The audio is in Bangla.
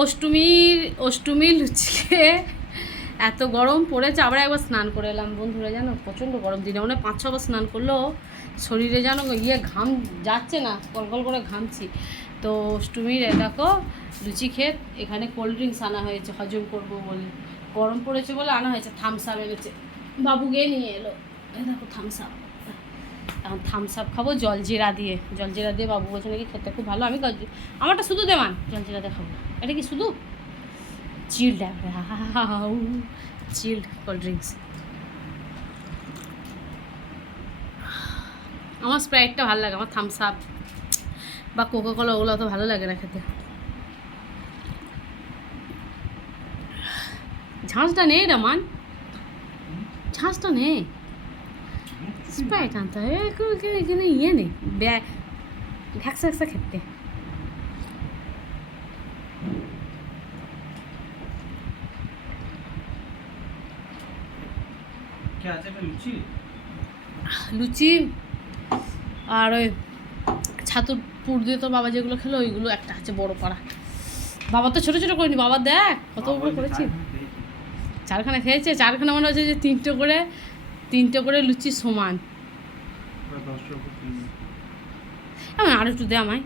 অষ্টমীর লুচি খেয়ে এত গরম পড়েছে। আবার একবার স্নান করে এলাম বন্ধুরা, জানো প্রচণ্ড গরম, দিনে মানে 5-6 বার স্নান করলেও শরীরে জানো ঘাম যাচ্ছে না, কলকল করে ঘামছি। তো অষ্টমীর দেখো লুচি খেয়ে এখানে কোল্ড ড্রিঙ্কস আনা হয়েছে হজম করবো বলে, গরম পড়েছে বলে আনা হয়েছে। থামস আপ এনেছে, বাবু গিয়ে নিয়ে এলো। দেখো থামস আপ, এখন থামস আপ খাবো জলজিরা দিয়ে। বাবু বলছে নাকি খেতে খুব ভালো। আমারটা শুধু দেমান জলজিরা দিয়ে খাবো। এটা কি শুধু চিল্ড কোল্ড ড্রিঙ্কস। আমার স্প্রাইটটা ভালো লাগে, আমার থামস আপ বা কোকাকোলা ওগুলো অত ভালো লাগে না খেতে। ঝাঁঝটা নেই রামান, ঝাঁঝটা নেই, স্প্রাইট আনতে হবে। এখানে ইয়ে নেই, ঘ্যাকসা ঘ্যাকসা খেতে। লুচি আর ওই ছাতুর পুর দিয়ে তো বাবা যেগুলো খেলো ওইগুলো একটা আছে বড় পাড়া। বাবা তো ছোটো ছোটো করিনি, বাবা দেখ কত বড় করেছি। 4খানা খেয়েছে, 4খানা মনে হচ্ছে যে 3টে করে লুচি সমান। আর একটু দে আমায়।